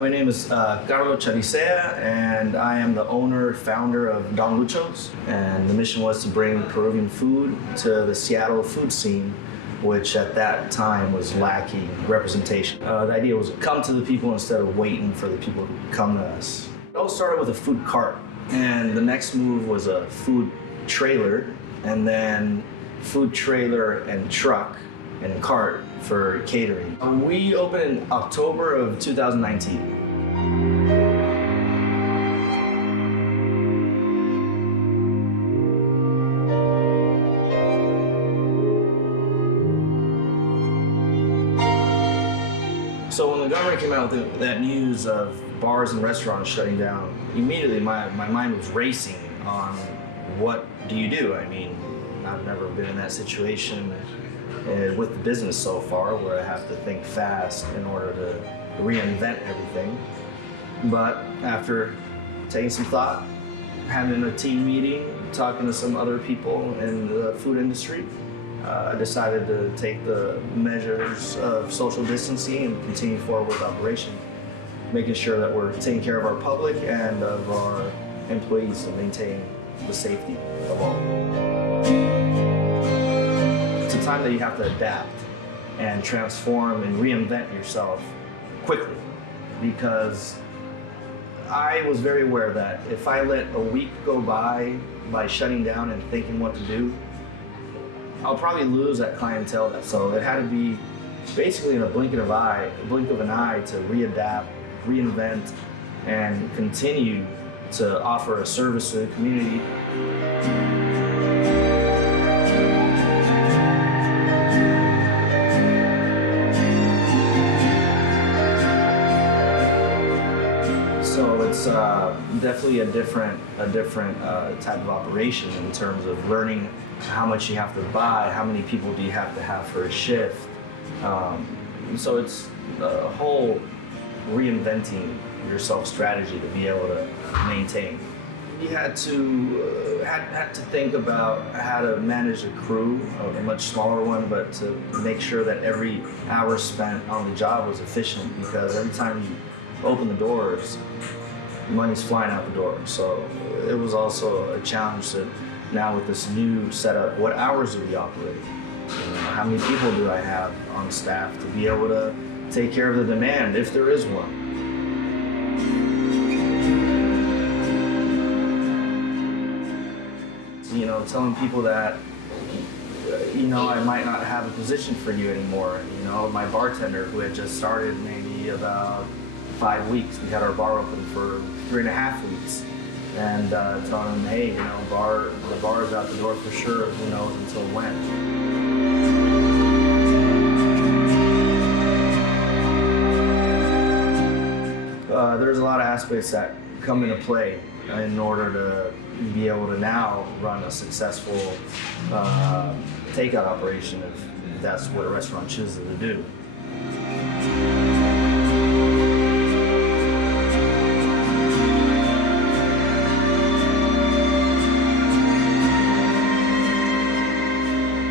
My name is Carlo Charicea, and I am the owner, founder of Don Lucho's. And the mission was to bring Peruvian food to the Seattle food scene, which at that time was lacking representation. The idea was to come to the people instead of waiting for the people to come to us. It all started with a food cart, and the next move was a food trailer, and then food trailer and truck and cart for catering. We opened in October of 2019. So when the government came out with that news of bars and restaurants shutting down, immediately my mind was racing on what do you do? I mean, I've never been in that situation with the business so far where I have to think fast in order to reinvent everything. But after taking some thought, having a team meeting, talking to some other people in the food industry, I decided to take the measures of social distancing and continue forward with operation, making sure that we're taking care of our public and of our employees and maintain the safety of all. It's a time that you have to adapt and transform and reinvent yourself quickly, because I was very aware that if I let a week go by shutting down and thinking what to do, I'll probably lose that clientele. So it had to be basically in a blink of an eye to readapt, reinvent, and continue to offer a service to the community. So it's definitely a different type of operation in terms of learning how much you have to buy, how many people do you have to have for a shift. So it's a whole reinventing yourself strategy to be able to maintain. You had to think about how to manage a crew, a much smaller one, but to make sure that every hour spent on the job was efficient, because every time you open the doors, money's flying out the door. So it was also a challenge to, now with this new setup, what hours do we operate? How many people do I have on staff to be able to take care of the demand, if there is one? You know, telling people that, I might not have a position for you anymore. My bartender, who had just started maybe about 5 weeks, we had our bar open for 3.5 weeks. And telling them, hey, the bar's out the door for sure, who knows until when. There's a lot of aspects that come into play in order to be able to now run a successful takeout operation, if that's what a restaurant chooses to do.